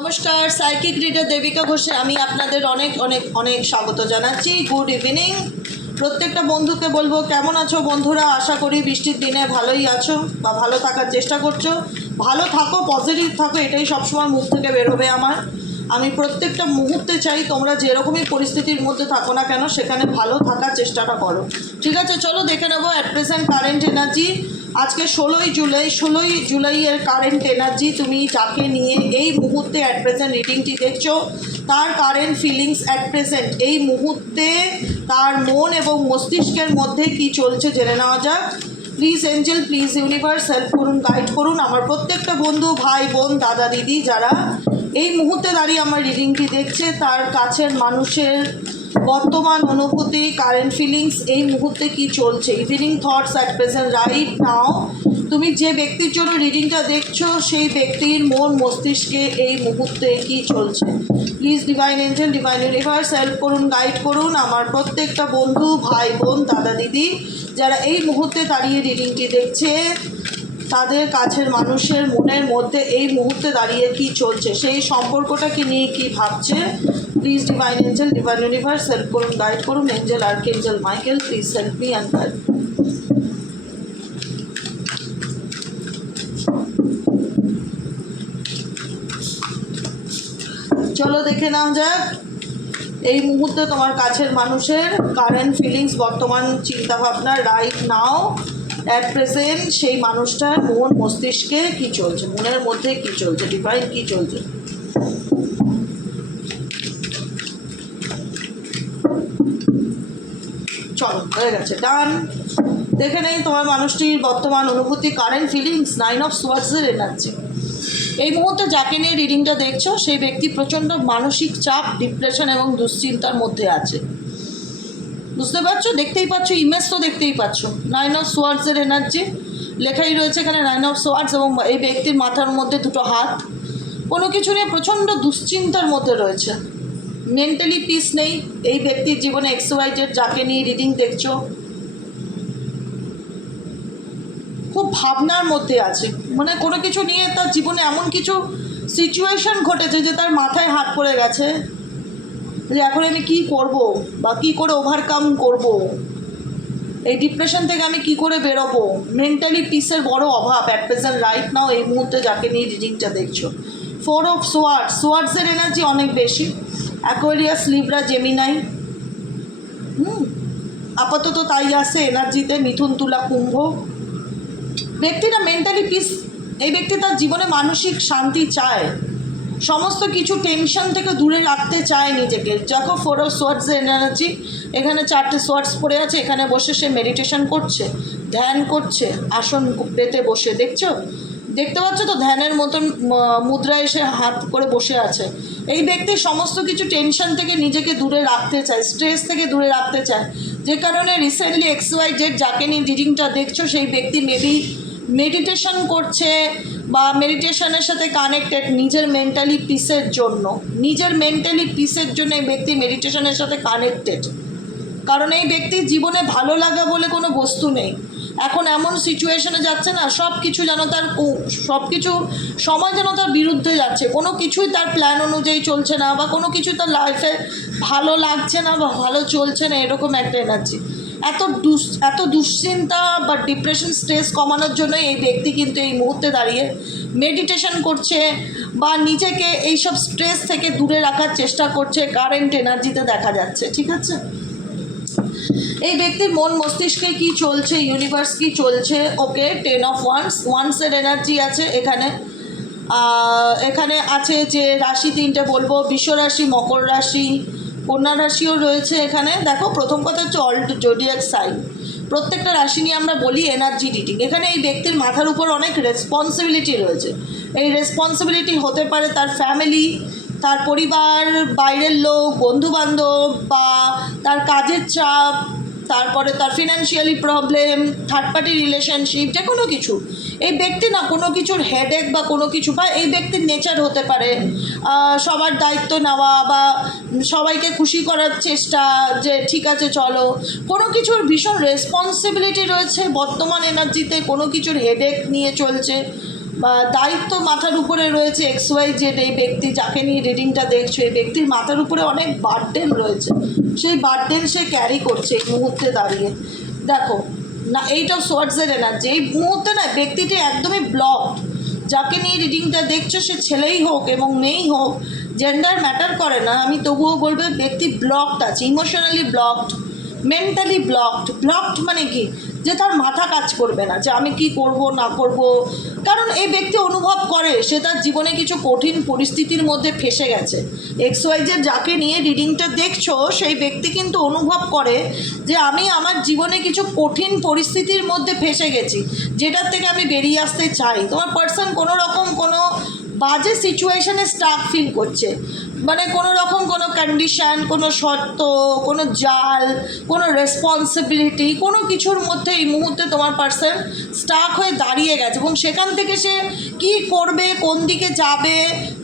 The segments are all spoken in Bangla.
নমস্কার, সাইকিক রিডার দেবিকা ঘোষে আমি আপনাদের অনেক অনেক অনেক স্বাগত জানাচ্ছি। Good evening. প্রত্যেকটা বন্ধুকে বলব, কেমন আছো বন্ধুরা? আশা করি বৃষ্টির দিনে ভালোই আছো বা ভালো থাকার চেষ্টা করছ। ভালো থাকো পজিটিভ থাকো, এটাই সবসময় মুখ থেকে বেরোবে আমার। আমি প্রত্যেকটা মুহূর্তে চাই তোমরা যেরকমই পরিস্থিতির মধ্যে থাকো না কেন, সেখানে ভালো থাকার চেষ্টাটা করো। ঠিক আছে, চলো দেখে নেব অ্যাট প্রেজেন্ট কারেন্ট এনার্জি আজকে ষোলোই জুলাই, ষোলোই জুলাইয়ের কারেন্ট এনার্জি তুমি যাকে নিয়ে এই মুহূর্তে অ্যাট প্রেজেন্ট রিডিংটি দেখছ, তার কারেন্ট ফিলিংস অ্যাট প্রেজেন্ট এই মুহূর্তে তার মন এবং মস্তিষ্কের মধ্যে কি চলছে জেনে নেওয়া যাক। Please angel please universe help করুন গাইড করুন। আমার প্রত্যেকটা বন্ধু, ভাই, বোন, দাদা, দিদি, যারা এই মুহূর্তে দাঁড়িয়ে আমার রিডিংটি দেখছে, তার কাছের মানুষের বর্তমান অনুভূতি কারেন্ট ফিলিংস এই মুহূর্তে কি চলছে? Evening thoughts at present right now তুমি যে ব্যক্তির জন্য রিডিংটা দেখছ, সেই ব্যক্তির মন মস্তিষ্কে এই মুহূর্তে কি চলছে? Please divine angel divine universe help করুন গাইড করুন আমার প্রত্যেকটা বন্ধু, ভাই, বোন, দাদা, দিদি, যারা এই মুহূর্তে দাঁড়িয়ে রিডিংটি দেখছে, তাদের কাছের মানুষের মনের মধ্যে এই মুহূর্তে দাঁড়িয়ে কি চলছে? সেই সম্পর্কটাকে নিয়ে কি ভাবছে? Please divine angel divine universe help করুন গাইড করুন angel archangel Michael please help me and guide চলো দেখে নাও যাক। এই মুহূর্তে তোমার কাছের মানুষের কারেন্ট ফিলিংস বর্তমান চিন্তাভাবনা রাইট নাও অ্যাট প্রেজেন্ট সেই মানুষটার মন মস্তিষ্কে কি চলছে? মনের মধ্যে কি চলছে? ডিভাইন কি চলছে? চলো হয়ে গেছে। ডান দেখে নেই তোমার মানুষটির বর্তমান অনুভূতি কারেন্ট ফিলিংস নাইন অফ সোয়ার্সের এনার্জি এই মুহূর্তে যাকে নিয়ে রিডিংটা দেখছ, সেই ব্যক্তি প্রচণ্ড মানসিক চাপ ডিপ্রেশন এবং দুশ্চিন্তার মধ্যে আছে। বুঝতে পারছ? দেখতেই পাচ্ছ ইমেজ তো দেখতেই পাচ্ছ। নাইন অফ সোয়ার্ডসের এনার্জি লেখাই রয়েছে এখানে নাইন অফ সোয়ার্ডস এবং এই ব্যক্তির মাথার মধ্যে দুটো হাত। কোনো কিছু নিয়ে প্রচণ্ড দুশ্চিন্তার মধ্যে রয়েছে। মেন্টালি পিস নেই, এই ব্যক্তির জীবনে এক্স এক্সোয়াইজেড যাকে নিয়ে রিডিং দেখছ। খুব ভাবনার মধ্যে আছে। মানে কোনো কিছু নিয়ে তার জীবনে এমন কিছু সিচুয়েশন ঘটেছে যে তার মাথায় হাত পড়ে গেছে যে এখন আমি কী করব বা কী করে ওভারকাম করব। এই ডিপ্রেশন থেকে আমি কি করে বেরোবো? মেন্টালি পিসের বড় অভাব অ্যাট প্রেজেন্ট রাইট নাও এই মুহূর্তে যাকে নিয়ে রিডিংটা দেখছ। ফোর অফ সোয়ার্ডস সোয়ার্ডসের এনার্জি অনেক বেশি। Aquarius Libra, Gemini. হুম, আপাতত তাই আছে, এনার্জিতে মিথুন, তুলা, কুম্ভ। ব্যক্তিটা মেন্টালি পিস এই ব্যক্তি তার জীবনে মানসিক শান্তি চায়। সমস্ত কিছু টেনশন থেকে দূরে রাখতে চায় নিজেকে। দেখো ফোর অফ এনার্জি এখানে চারটে সোয়ার্ডস পড়ে আছে, এখানে বসে সে মেডিটেশন করছে, ধ্যান করছে, আসন পেতে বসে। দেখছ? দেখতে পাচ্ছ তো ধ্যানের মতন, ম- মুদ্রায় এসে হাত করে বসে আছে। এই ব্যক্তি সমস্ত কিছু টেনশন থেকে নিজেকে দূরে রাখতে চায় স্ট্রেস থেকে দূরে রাখতে চায়। যে কারণে রিসেন্টলি এক্স ওয়াই জেড যাকে নিয়ে রিডিংটা দেখছ, সেই ব্যক্তি মেবি মেডিটেশন করছে বা মেডিটেশনের সাথে কানেক্টেড নিজের মেন্টালি পিসের জন্য। নিজের মেন্টালি পিসের জন্য এই ব্যক্তি মেডিটেশনের সাথে কানেক্টেড কারণ এই ব্যক্তির জীবনে ভালো লাগা বলে কোনো বস্তু নেই। এখন এমন সিচুয়েশনে যাচ্ছে না সব কিছু যেন তার সব কিছু সময় যেন তার বিরুদ্ধে যাচ্ছে। কোনো কিছুই তার প্ল্যান অনুযায়ী চলছে না বা কোনো কিছু তার লাইফে ভালো লাগছে না বা ভালো চলছে না, এরকম একটা এনার্জি এত দুস, এত দুশ্চিন্তা বা ডিপ্রেশন স্ট্রেস কমানোর জন্যই এই ব্যক্তি কিন্তু এই মুহূর্তে দাঁড়িয়ে মেডিটেশন করছে বা নিজেকে এইসব স্ট্রেস থেকে দূরে রাখার চেষ্টা করছে কারেন্ট এনার্জিতে দেখা যাচ্ছে, ঠিক আছে? এই ব্যক্তির মন মস্তিষ্কে কি চলছে? ইউনিভার্স কি চলছে? ওকে টেন অফ ওয়ান্স ওয়ান্সের এনার্জি আছে এখানে। এখানে আছে যে রাশি তিনটে বলব, বিশ্ব রাশি, মকর রাশি, কন্যা রাশিও রয়েছে এখানে। দেখো, প্রথম কথা হচ্ছে অল জোডিয়াক সাইন প্রত্যেকটা রাশি নিয়ে আমরা বলি এনার্জি রিডিং এখানে এই ব্যক্তির মাথার উপর অনেক রেসপন্সিবিলিটি রয়েছে। এই রেসপন্সিবিলিটি হতে পারে তার ফ্যামিলি তার পরিবার, বাইরের লোক, বন্ধুবান্ধব বা তার কাজের চাপ তারপরে তার financially problem third party relationship যে কোনো কিছু। এই ব্যক্তি না, কোনো কিছুর হেডেক বা কোনো কিছু বা এই ব্যক্তির নেচার হতে পারে। সবার দায়িত্ব নেওয়া বা সবাইকে খুশি করার চেষ্টা যে ঠিক আছে, চলো। কোনো কিছুর ভীষণ রেসপন্সিবিলিটি রয়েছে বর্তমান এনার্জিতে কোনো কিছুর হেডেক নিয়ে চলছে। দায়িত্ব মাথার উপরে রয়েছে এক্স ওয়াই জেড এই ব্যক্তি যাকে নিয়ে রিডিংটা দেখছ, এই ব্যক্তির মাথার উপরে অনেক বার্ডেন রয়েছে। সেই বার্ডেন সে ক্যারি করছে এই মুহূর্তে দাঁড়িয়ে। দেখো, না এইটাও সোয়ার্ডসের এনার্জি এই মুহূর্তে না ব্যক্তিটি একদমই ব্লকড যাকে নিয়ে রিডিংটা দেখছ, সে ছেলেই হোক এবং মেয়েই হোক জেন্ডার ম্যাটার করে না, আমি তবুও বলব ব্যক্তি ব্লকড আছে emotionally blocked mentally blocked blocked মানে কি? যে তার মাথা কাজ করবে না, যে আমি কি করব, না করব। কারণ এই ব্যক্তি অনুভব করে, সে তার জীবনে কিছু কঠিন পরিস্থিতির মধ্যে ফেসে গেছে। এক্স ওয়াইজের যাকে নিয়ে রিডিংটা দেখছ, সেই ব্যক্তি কিন্তু অনুভব করে যে আমি আমার জীবনে কিছু কঠিন পরিস্থিতির মধ্যে ফেসে গেছি, যেটার থেকে আমি বেরিয়ে আসতে চাই। তোমার পার্সন কোনো রকম কোনো বাজে সিচুয়েশানে স্টাক ফিল করছে। মানে কোনো রকম কোনো কন্ডিশন কোনো শর্ত, কোনো জাল, কোনো রেসপন্সিবিলিটি কোনো কিছুর মধ্যে এই মুহূর্তে তোমার পার্সন স্টাক হয়ে দাঁড়িয়ে গেছে এবং সেখান থেকে সে কি করবে, কোন দিকে যাবে,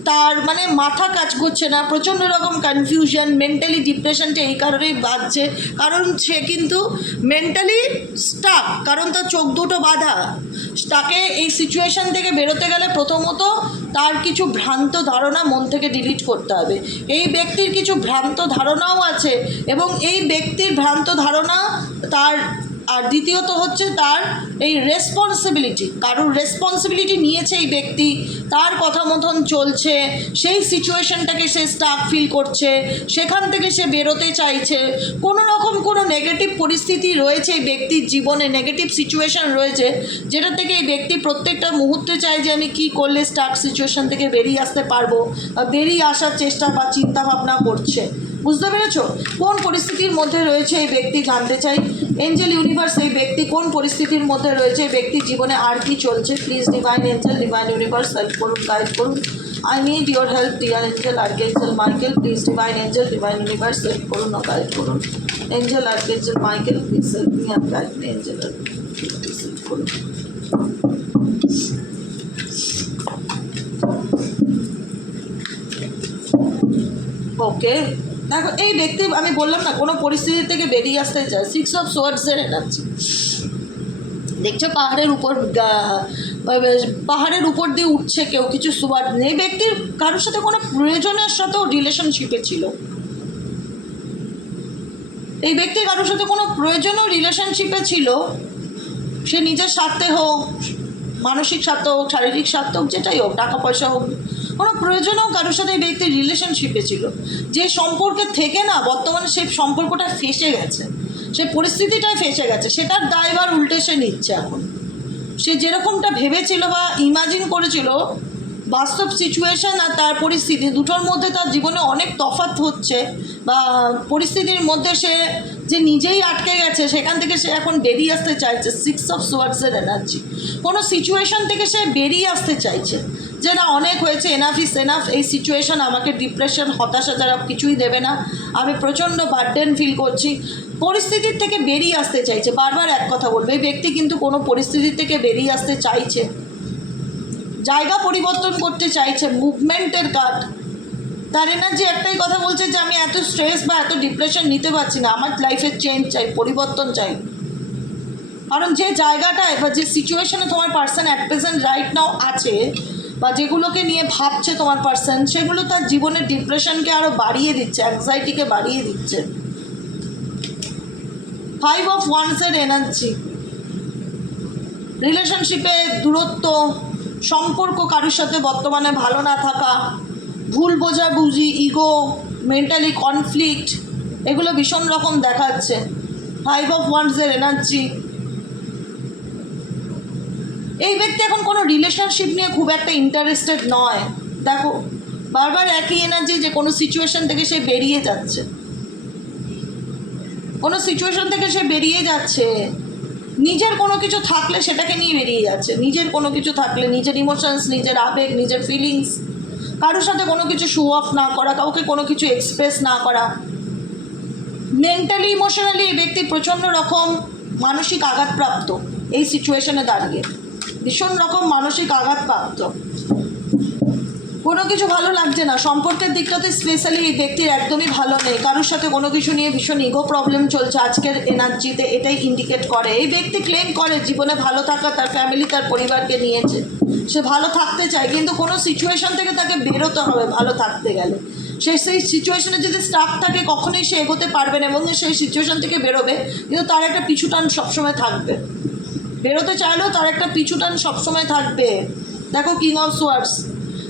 তার মানে মাথা কাজ করছে না, প্রচণ্ড রকম কনফিউশন মেন্টালি ডিপ্রেশনটা এই কারণেই বাজছে কারণ সে কিন্তু মেন্টালি স্টাক কারণ তার চোখ দুটো বাঁধা। তাকে এই সিচুয়েশান থেকে বেরোতে গেলে প্রথমত তার কিছু ভ্রান্ত ধারণা মন থেকে ডিলিট করতে হবে। এই ব্যক্তির কিছু ভ্রান্ত ধারণাও আছে এবং এই ব্যক্তির ভ্রান্ত ধারণা তার আর দ্বিতীয়ত হচ্ছে তার এই রেসপন্সিবিলিটি কারোর রেসপন্সিবিলিটি নিয়েছে এই ব্যক্তি, তার কথা মতন চলছে, সেই সিচুয়েশনটাকে সে স্টাক ফিল করছে, সেখান থেকে সে বেরোতে চাইছে। কোনো রকম কোনো নেগেটিভ পরিস্থিতি রয়েছে এই ব্যক্তির জীবনে নেগেটিভ সিচুয়েশন রয়েছে, যেটা থেকে এই ব্যক্তি প্রত্যেকটা মুহূর্তে চায় যে আমি কী করলে স্টাক সিচুয়েশন থেকে বেরিয়ে আসতে পারব বেরিয়ে আসার চেষ্টা বা চিন্তা ভাবনা করছে। বুঝতে পেরেছ? কোন পরিস্থিতির মধ্যে রয়েছে এই ব্যক্তি জানতে চাই? এঞ্জেল ইউনিভার্স এই ব্যক্তি কোন পরিস্থিতির মধ্যে রয়েছে? ব্যক্তি জীবনে আর কি চলছে? Please divine angel divine universe help করুন গাইড করুন। I need your help dear angel archangel Michael please divine angel divine universe help করুন ও গাইড করুন। Angel archangel Michael please help me and guide me angel করুন। ওকে দেখো, এই ব্যক্তি, আমি বললাম না, কোনো পরিস্থিতি থেকে বেরিয়ে আসতে চায়। সিক্স অফ সোয়ার্ডসের এনার্জি দেখছ, পাহাড়ের উপর পাহাড়ের উপর দিয়ে উঠছে কেউ, কিছু সোয়ার্ড এই ব্যক্তির কারোর সাথে কোনো প্রয়োজনের সাথেও রিলেশনশিপে ছিল। এই ব্যক্তি কারোর সাথে কোনো প্রয়োজনও রিলেশনশিপে ছিল। সে নিজের স্বার্থে হোক, মানসিক স্বার্থ হোক, শারীরিক স্বার্থ হোক, যেটাই হোক টাকা পয়সা হোক কোনো প্রয়োজনও কারোর সাথে এই ব্যক্তির রিলেশনশিপে ছিল। যে সম্পর্কে থেকে না, বর্তমানে সেই সম্পর্কটা ফেসে গেছে। সেই পরিস্থিতিটাই ফেসে গেছে। সেটার দায়ভার উল্টে সে নিচ্ছে এখন। সে যেরকমটা ভেবেছিল বা ইমাজিন করেছিল, বাস্তব সিচুয়েশন আর তার পরিস্থিতি দুটোর মধ্যে তার জীবনে অনেক তফাৎ হচ্ছে বা পরিস্থিতির মধ্যে সে যে নিজেই আটকে গেছে, সেখান থেকে সে এখন বেরিয়ে আসতে চাইছে। সিক্স অফ সোয়ার্ডসের এনার্জি কোনো সিচুয়েশন থেকে সে বেরিয়ে আসতে চাইছে। যে না অনেক হয়েছে এনাফ ইস এনাফ এই সিচুয়েশন আমাকে ডিপ্রেশন হতাশা যারা কিছুই দেবে না। আমি প্রচণ্ড বার্ডেন ফিল করছি। পরিস্থিতির থেকে বেরিয়ে আসতে চাইছে, বারবার এক কথা বলবে, এই ব্যক্তি কিন্তু কোনো পরিস্থিতি থেকে বেরিয়ে আসতে চাইছে। জায়গা পরিবর্তন করতে চাইছে মুভমেন্টের কার্ড তার এনার্জি একটাই কথা বলছে যে, আমি এত স্ট্রেস বা এত ডিপ্রেশন নিতে পারছি না, আমার লাইফের চেঞ্জ চাই, পরিবর্তন চাই। কারণ যে জায়গাটায় বা যে সিচুয়েশনে তোমার person at present right now আছে বা যেগুলোকে নিয়ে ভাবছে তোমার পার্সন সেগুলো তার জীবনের ডিপ্রেশনকে আরও বাড়িয়ে দিচ্ছে অ্যাংজাইটিকে বাড়িয়ে দিচ্ছে। ফাইভ অফ ওয়ান্সের এনার্জি রিলেশনশিপে দূরত্ব, সম্পর্ক কারোর সাথে বর্তমানে ভালো না থাকা, ভুল বোঝাবুঝি ইগো মেন্টালি কনফ্লিক্ট এগুলো ভীষণ রকম দেখাচ্ছে। ফাইভ অফ ওয়ান্সের এনার্জি এই ব্যক্তি এখন কোনো রিলেশনশিপ নিয়ে খুব একটা ইন্টারেস্টেড নয়। দেখো, বারবার একই এনার্জি যে কোনো সিচুয়েশন থেকে সে বেরিয়ে যাচ্ছে। কোনো সিচুয়েশন থেকে সে বেরিয়ে যাচ্ছে, নিজের কোনো কিছু থাকলে সেটাকে নিয়ে বেরিয়ে যাচ্ছে। নিজের কোনো কিছু থাকলে, নিজের ইমোশনস নিজের আবেগ, নিজের ফিলিংস কারোর সাথে কোনো কিছু শো অফ না করা, কাউকে কোনো কিছু এক্সপ্রেস না করা। মেন্টালি ইমোশনালি এই ব্যক্তি প্রচণ্ড রকম মানসিক আঘাতপ্রাপ্ত এই সিচুয়েশনে দাঁড়িয়ে। ভীষণ রকম মানসিক আঘাত আঘাতপ্রাপ্ত। কোনো কিছু ভালো লাগছে না। সম্পর্কের দিকটাতে স্পেশালি এই ব্যক্তির একদমই ভালো নেই। কারোর সাথে কোনো কিছু নিয়ে ভীষণ ইগো প্রবলেম চলছে। আজকের এনার্জিতে এটাই ইন্ডিকেট করে। এই ব্যক্তি ক্লেম করে জীবনে ভালো থাকা, তার ফ্যামিলি তার পরিবারকে নিয়েছে। সে ভালো থাকতে চায়, কিন্তু কোনো সিচুয়েশন থেকে তাকে বেরোতে হবে ভালো থাকতে গেলে। সে সেই সিচুয়েশনে যদি স্টাক থাকে, কখনোই সে এগোতে পারবে না এবং সেই সিচুয়েশন থেকে বেরোবে। কিন্তু তার একটা পিছুটান সবসময় থাকবে। বেরোতে চাইলেও তার একটা পিছুটান সবসময় থাকবে। দেখো কিং অফ সোয়ার্ডস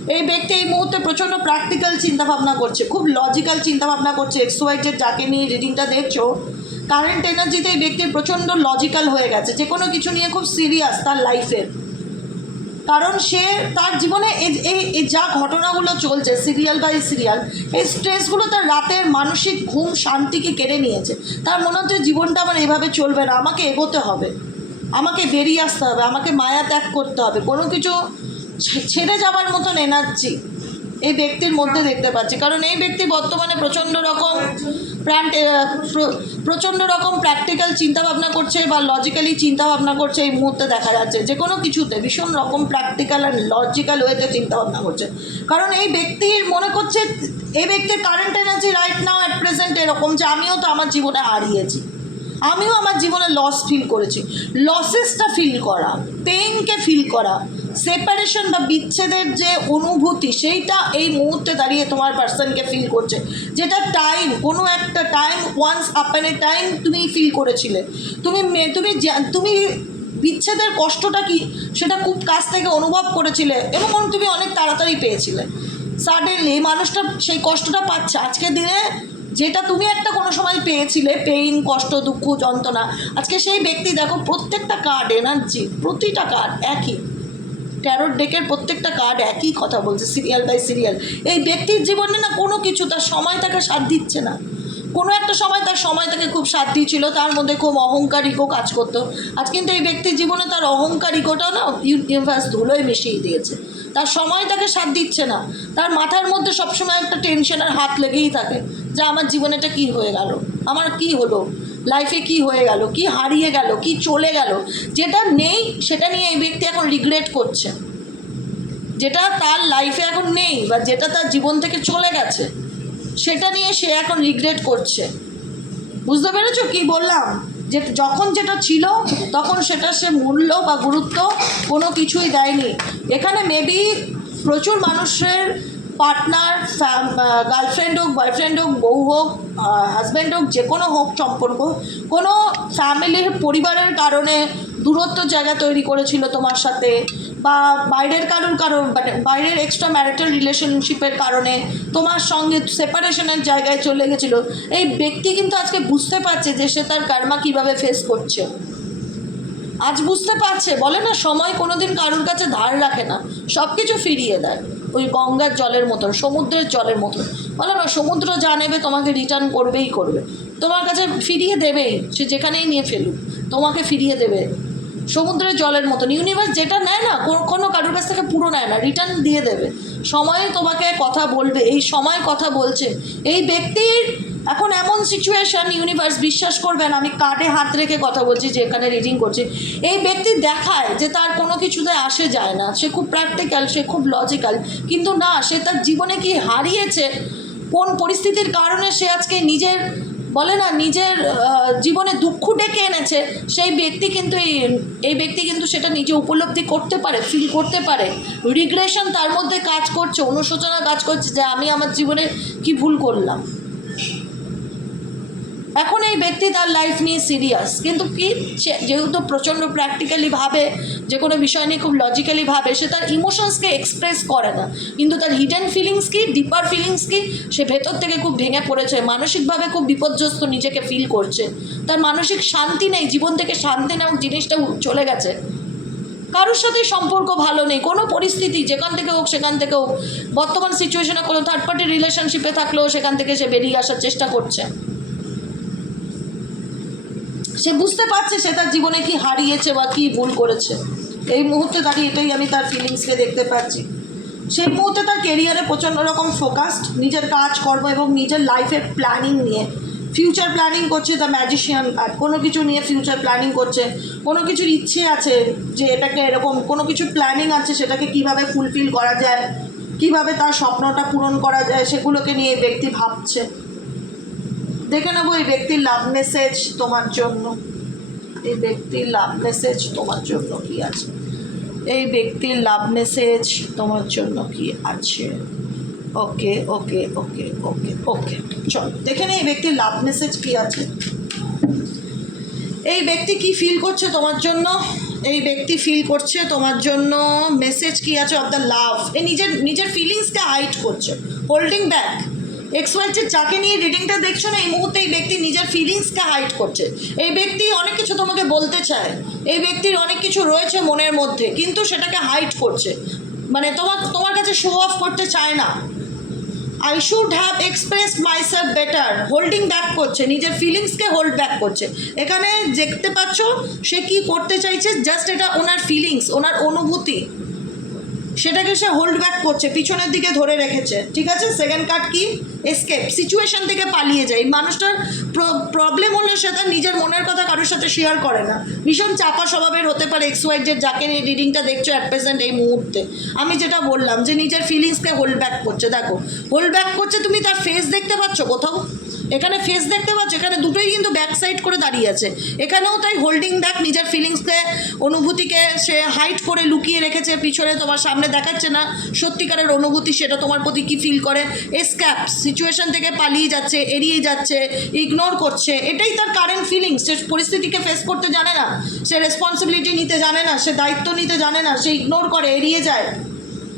এই ব্যক্তি এই মুহূর্তে প্রচণ্ড প্র্যাকটিক্যাল চিন্তাভাবনা করছে, খুব লজিক্যাল চিন্তাভাবনা করছে। এক্স ওয়াইজের যাকে নিয়ে রিডিংটা দেখছ কারেন্ট এনার্জিতে এই ব্যক্তি প্রচণ্ড লজিক্যাল হয়ে গেছে। যে কোনো কিছু নিয়ে খুব সিরিয়াস তার লাইফের কারণ সে তার জীবনে এই- যা ঘটনাগুলো চলছে সিরিয়াল বাই সিরিয়াল এই স্ট্রেসগুলো তার রাতের মানসিক ঘুম, শান্তিকে কেড়ে নিয়েছে। তার মনে হচ্ছে জীবনটা আমার এভাবে চলবে না, আমাকে এগোতে হবে। আমাকে বেরিয়ে আসতে হবে, আমাকে মায়া ত্যাগ করতে হবে। কোনো কিছু ছেড়ে যাওয়ার মতন এনার্জি এই ব্যক্তির মধ্যে দেখতে পাচ্ছি। কারণ এই ব্যক্তি বর্তমানে প্রচণ্ড রকম প্রাণ প্রচণ্ড রকম প্র্যাকটিক্যাল চিন্তাভাবনা করছে বা লজিক্যালি চিন্তাভাবনা করছে এই মুহূর্তে দেখা যাচ্ছে। যে কোনো কিছুতে ভীষণ রকম প্র্যাকটিক্যাল অ্যান্ড লজিক্যাল ওয়েতে চিন্তাভাবনা করছে। কারণ এই ব্যক্তির মনে করছে, এই ব্যক্তির current energy right now at present এরকম যে আমিও তো আমার জীবনে হারিয়েছি। আমিও আমার জীবনে লস ফিল করেছি। লসেসটা ফিল করা পেইনকে ফিল করা সেপারেশন বা বিচ্ছেদের যে অনুভূতি, সেইটা এই মুহূর্তে দাঁড়িয়ে তোমার পার্সনকে ফিল করছে। যেটা টাইম কোনো একটা time once upon a time তুমি ফিল করেছিলে। তুমি তুমি তুমি বিচ্ছেদের কষ্টটা কি, সেটা খুব কাছ থেকে অনুভব করেছিলে এবং তুমি অনেক তাড়াতাড়ি পেয়েছিলে। সাডেনলি মানুষটা সেই কষ্টটা পাচ্ছে। আজকের দিনে যেটা তুমি একটা কোনো সময় পেয়েছিলে পেইন কষ্ট, দুঃখ, যন্ত্রণা, আজকে সেই ব্যক্তি, দেখো, প্রত্যেকটা কার্ড এনার্জি প্রতিটা কার্ড একই। ট্যারোট ডেকের প্রত্যেকটা কার্ড একই কথা বলছে সিরিয়াল বাই সিরিয়াল এই ব্যক্তির জীবনে না কোনো কিছু, তার সময় তাকে সাথ দিচ্ছে না। কোনো একটা সময় তার সময় তাকে খুব সাথ দিয়েছিল তার মধ্যে খুব অহংকারিকও কাজ করতো। আজ কিন্তু এই ব্যক্তির জীবনে তার অহংকারিকটাও না ইউনিভার্স ধুলোয় মিশিয়ে দিয়েছে। তার সময় তাকে সাথ দিচ্ছে না। তার মাথার মধ্যে সবসময় একটা টেনশনের হাত লেগেই থাকে যে আমার জীবনেটা কি হয়ে গেল? আমার কি হলো? লাইফে কি হয়ে গেল? কি হারিয়ে গেল? কি চলে গেল? যেটা নেই, সেটা নিয়ে এই ব্যক্তি এখন রিগ্রেট করছে। যেটা তার লাইফে এখন নেই বা যেটা তার জীবন থেকে চলে গেছে, সেটা নিয়ে সে এখন রিগ্রেট করছে। বুঝতে পেরেছ কি বললাম? যে যখন যেটা ছিল, তখন সেটা সে মূল্য বা গুরুত্ব কোনো কিছুই দেয়নি। এখানে মেবি প্রচুর মানুষের পার্টনার গার্লফ্রেন্ড হোক বয়ফ্রেন্ড হোক, বউ হোক হাজব্যান্ড হোক, যে কোনো হোক সম্পর্ক, কোনো ফ্যামিলির পরিবারের কারণে দূরত্ব জায়গা তৈরি করেছিল তোমার সাথে। বা বাইরের কারণ মানে বাইরের এক্সট্রা ম্যারিটাল রিলেশনশিপের কারণে তোমার সঙ্গে সেপারেশনের জায়গায় চলে গেছিল। এই ব্যক্তি কিন্তু আজকে বুঝতে পারছে যে সে তার কার্মা কীভাবে ফেস করছে। আজ বুঝতে পারছে, বলে না, সময় কোনোদিন কারোর কাছে ধার রাখে না। সব কিছু ফিরিয়ে দেয়, ওই গঙ্গার জলের মতন, সমুদ্রের জলের মতন। বলে না, সমুদ্র যা নেবে তোমাকে রিটার্ন করবেই করবে। তোমার কাছে ফিরিয়ে দেবেই, সে যেখানেই নিয়ে ফেলুক, তোমাকে ফিরিয়ে দেবে। সমুদ্রের জলের মতন ইউনিভার্স যেটা নেয় না কোনো কারোর কাছ থেকে পুরো নেয় না রিটার্ন দিয়ে দেবে। সময় তোমাকে কথা বলবে, এই সময় কথা বলছে। এই ব্যক্তির এখন এমন সিচুয়েশন ইউনিভার্স বিশ্বাস করবেন আমি কার্ডে হাত রেখে কথা বলছি, যে এখানে রিডিং করছি। এই ব্যক্তি দেখায় যে তার কোনো কিছুতে আসে যায় না। সে খুব প্র্যাকটিক্যাল সে খুব লজিক্যাল কিন্তু না, সে তার জীবনে কি হারিয়েছে? কোন পরিস্থিতির কারণে সে আজকে নিজের বলে না, নিজের জীবনে দুঃখ ডেকে এনেছে, সেই ব্যক্তি কিন্তু এই এই ব্যক্তি কিন্তু সেটা নিজে উপলব্ধি করতে পারে ফিল করতে পারে। রিগ্রেশন তার মধ্যে কাজ করছে, অনুশোচনা কাজ করছে যে আমি আমার জীবনে কি ভুল করলাম। এখন এই ব্যক্তি তার লাইফ নিয়ে সিরিয়াস কিন্তু কি সে যেহেতু প্রচণ্ড প্র্যাকটিক্যালি ভাবে, যে কোনো বিষয় নিয়ে খুব লজিক্যালি ভাবে, সে তার ইমোশনসকে এক্সপ্রেস করে না। কিন্তু তার হিডেন ফিলিংস কি ডিপার ফিলিংস কি, সে ভেতর থেকে খুব ভেঙে পড়েছে, মানসিকভাবে খুব বিপর্যস্ত নিজেকে ফিল করছে। তার মানসিক শান্তি নেই, জীবন থেকে শান্তি নামক জিনিসটা চলে গেছে। কারোর সাথে সম্পর্ক ভালো নেই, কোনো পরিস্থিতি, যেখান থেকে হোক সেখান থেকে হোক। বর্তমান সিচুয়েশনে কোনো থার্ড পার্টি রিলেশনশিপে থাকলেও সেখান থেকে সে বেরিয়ে আসার চেষ্টা করছে। সে বুঝতে পারছে সে তার জীবনে কি হারিয়েছে বা কি ভুল করেছে। এই মুহূর্তে দাঁড়িয়ে এটাই আমি তার ফিলিংসকে দেখতে পাচ্ছি। সেই মুহূর্তে তার কেরিয়ারে প্রচণ্ড রকম ফোকাসড নিজের কাজ কর্ম এবং নিজের লাইফের প্ল্যানিং নিয়ে। ফিউচার প্ল্যানিং করছে দ্য ম্যাজিশিয়ান আর কোনো কিছু নিয়ে ফিউচার প্ল্যানিং করছে। কোনো কিছুর ইচ্ছে আছে যে এটাকে এরকম, কোনো কিছু প্ল্যানিং আছে সেটাকে কীভাবে ফুলফিল করা যায়, কীভাবে তার স্বপ্নটা পূরণ করা যায়, সেগুলোকে নিয়ে ব্যক্তি ভাবছে। দেখে নেব এই ব্যক্তির লাভ মেসেজ তোমার জন্য। এই ব্যক্তির লাভ মেসেজ তোমার জন্য কি আছে? এই ব্যক্তির লাভ মেসেজ তোমার জন্য কি আছে? ওকে ওকে ওকে ওকে ওকে, চল, দেখে এই ব্যক্তির লাভ মেসেজ কি আছে? এই ব্যক্তি কি ফিল করছে তোমার জন্য? এই ব্যক্তি ফিল করছে তোমার জন্য মেসেজ কি আছে অফ দ্য লাভ এ নিজের নিজের ফিলিংসকে হাইট করছে। হোল্ডিং ব্যাক এক্সওয়াইজের যাকে নিয়ে রিডিংটা দেখছ না, এই মুহূর্তে এই ব্যক্তি নিজের ফিলিংসকে হাইট করছে। এই ব্যক্তি অনেক কিছু তোমাকে বলতে চায়। এই ব্যক্তির অনেক কিছু রয়েছে মনের মধ্যে, কিন্তু সেটাকে হাইট করছে। মানে তোমার তোমার কাছে শো অফ করতে চায় না। I should have express myself better holding back করছে, নিজের ফিলিংসকে হোল্ড ব্যাক করছে। এখানে দেখতে পাচ্ছ, সে কি করতে চাইছে? জাস্ট এটা ওনার ফিলিংস ওনার অনুভূতি। সেটাকে সে হোল্ড ব্যাক করছে, পিছনের দিকে ধরে রেখেছে। ঠিক আছে? সেকেন্ড কার্ড কি? এসকেপ সিচুয়েশন থেকে পালিয়ে যায়। মানুষটার প্রবলেম হলে সে তার নিজের মনের কথা কারোর সাথে শেয়ার করে না। ভীষণ চাপা স্বভাবের হতে পারে এক্স ওয়াই যে যাকে এই রিডিংটা দেখছ অ্যাট প্রেজেন্ট এই মুহূর্তে। আমি যেটা বললাম যে নিজের ফিলিংসকে হোল্ড ব্যাক করছে। দেখো হোল্ড ব্যাক করছে, তুমি তার ফেস দেখতে পাচ্ছ কোথাও? এখানে ফেস দেখতে পাচ্ছ? এখানে দুটোই কিন্তু ব্যাক সাইড করে দাঁড়িয়ে আছে। এখানেও তাই হোল্ডিং ব্যাক নিজের ফিলিংসকে অনুভূতিকে সে হাইট করে লুকিয়ে রেখেছে পিছনে, তোমার সামনে দেখাচ্ছে না। সত্যিকারের অনুভূতি সেটা তোমার প্রতি কি ফিল করে? এসক্যাপ সিচুয়েশন থেকে পালিয়ে যাচ্ছে, এড়িয়ে যাচ্ছে ইগনোর করছে। এটাই তার কারেন্ট ফিলিংস সে পরিস্থিতিকে ফেস করতে জানে না। সে রেসপন্সিবিলিটি নিতে জানে না। সে দায়িত্ব নিতে জানে না। সে ইগনোর করে, এড়িয়ে যায়।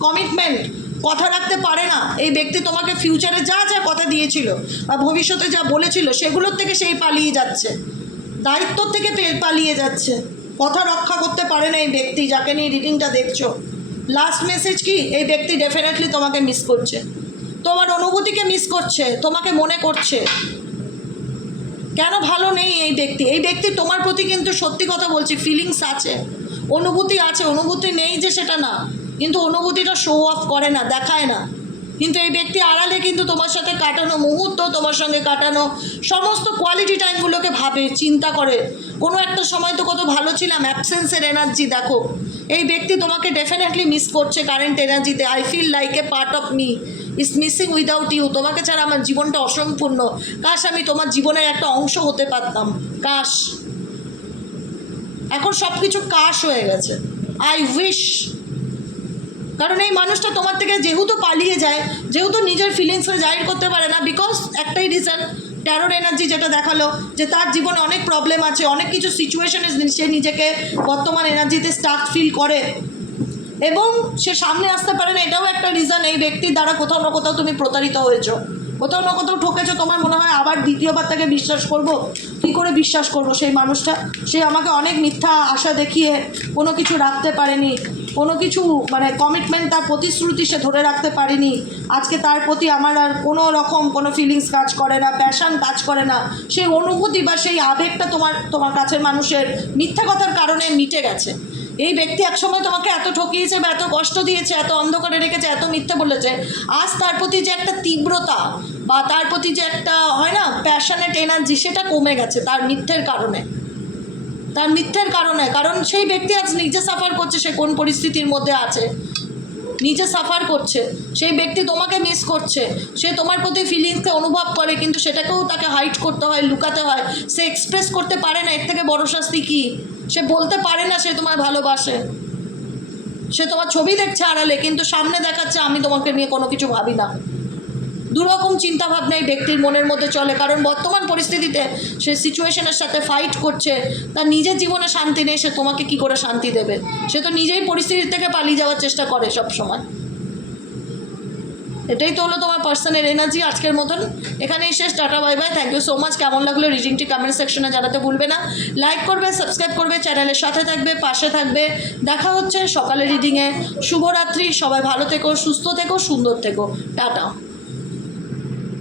কমিটমেন্ট কথা রাখতে পারে না। এই ব্যক্তি তোমাকে ফিউচারে যা যা কথা দিয়েছিল বা ভবিষ্যতে যা বলেছিল, সেগুলোর থেকে সেই পালিয়ে যাচ্ছে। দায়িত্ব থেকে পালিয়ে যাচ্ছে। কথা রক্ষা করতে পারে না এই ব্যক্তি যাকে নিয়ে রিডিংটা দেখছ। লাস্ট মেসেজ কি? এই ব্যক্তি ডেফিনেটলি তোমাকে মিস করছে। তোমার অনুভূতিকে মিস করছে, তোমাকে মনে করছে। কেন ভালো নেই এই ব্যক্তি? এই ব্যক্তি তোমার প্রতি কিন্তু সত্যি কথা বলছি ফিলিংস আছে। অনুভূতি আছে, অনুভূতি নেই যে সেটা না। কিন্তু অনুভূতিটা শো অফ করে না, দেখায় না। কিন্তু এই ব্যক্তি আড়ালে কিন্তু তোমার সাথে কাটানো মুহূর্ত, তোমার সঙ্গে কাটানো সমস্ত কোয়ালিটি টাইমগুলোকে ভাবে, চিন্তা করে। কোনো একটা সময় তো কত ভালো ছিলাম অ্যাবসেন্সের এনার্জি দেখো। এই ব্যক্তি তোমাকে ডেফিনেটলি মিস করছে current এনার্জিতে I feel like a part of me is missing without you তোমাকে ছাড়া আমার জীবনটা অসম্পূর্ণ। কাশ, আমি তোমার জীবনের একটা অংশ হতে পারতাম। কাশ। এখন সব কিছু কাশ হয়ে গেছে। আই উইশ কারণ এই মানুষটা তোমার থেকে যেহেতু পালিয়ে যায়, যেহেতু নিজের ফিলিংসকে জাহির করতে পারে না বিকজ একটাই রিজন ট্যারোর এনার্জি যেটা দেখাল, যে তার জীবনে অনেক প্রবলেম আছে, অনেক কিছু সিচুয়েশনে সে নিজেকে বর্তমান এনার্জিতে স্টাক ফিল করে। এবং সে সামনে আসতে পারে না, এটাও একটা রিজন এই ব্যক্তির দ্বারা কোথাও না কোথাও তুমি প্রতারিত হয়েছো। কোথাও না কোথাও ঠকেছো, তোমার মনে হয় আবার দ্বিতীয়বার তাকে বিশ্বাস করব? কী করে বিশ্বাস করব সেই মানুষটা? সে আমাকে অনেক মিথ্যা আশা দেখিয়ে কোনো কিছু রাখতে পারেনি। কোনো কিছু মানে কমিটমেন্ট তার প্রতিশ্রুতি সে ধরে রাখতে পারেনি। আজকে তার প্রতি আমার আর কোনো রকম কোনো ফিলিংস কাজ করে না প্যাশান কাজ করে না। সেই অনুভূতি বা সেই আবেগটা তোমার তোমার কাছের মানুষের মিথ্যা কথার কারণে মিটে গেছে। এই ব্যক্তি একসময় তোমাকে এত ঠকিয়েছে বা এত কষ্ট দিয়েছে, এত অন্ধকারে রেখেছে, এত মিথ্যে বলেছে, আজ তার প্রতি যে একটা তীব্রতা বা তার প্রতি যে একটা, হয় না প্যাশনেট এনার্জি সেটা কমে গেছে তার মিথ্যের কারণে। তার মিথ্যের কারণে, কারণ সেই ব্যক্তি আজ নিজে সাফার করছে, সে কোন পরিস্থিতির মধ্যে আছে? নিজে সাফার করছে, সেই ব্যক্তি তোমাকে মিস করছে, সে তোমার প্রতি ফিলিংসকে অনুভব করে, কিন্তু সেটাকেও তাকে হাইট করতে হয়, লুকাতে হয়, সে এক্সপ্রেস করতে পারে না, এর থেকে বড় শাস্তি কী? সে বলতে পারে না সে তোমায় ভালোবাসে। সে তোমার ছবি দেখছে আড়ালে, কিন্তু সামনে দেখাচ্ছে, আমি তোমাকে নিয়ে কোনো কিছু ভাবি না। দুরকম চিন্তাভাবনা এই ব্যক্তির মনের মধ্যে চলে। কারণ বর্তমান পরিস্থিতিতে সে সিচুয়েশনের সাথে ফাইট করছে, তার নিজের জীবনে শান্তি নেই, সে তোমাকে কি করে শান্তি দেবে? সে তো নিজেই পরিস্থিতি থেকে পালিয়ে যাওয়ার চেষ্টা করে সব সময় এটাই তো হলো তোমার পার্সোনাল এনার্জি আজকের মতন। এখানেই শেষ, tata bye bye thank you so much কেমন লাগল রিডিংটি কমেন্ট সেকশনে জানাতে ভুলবে না। লাইক করবে সাবস্ক্রাইব করবে চ্যানেলের সাথে থাকবে, পাশে থাকবে। দেখা হচ্ছে সকালে রিডিংয়ে শুভরাত্রি, সবাই ভালো থেকো, সুস্থ থেকো, সুন্দর থেকো। টাটা।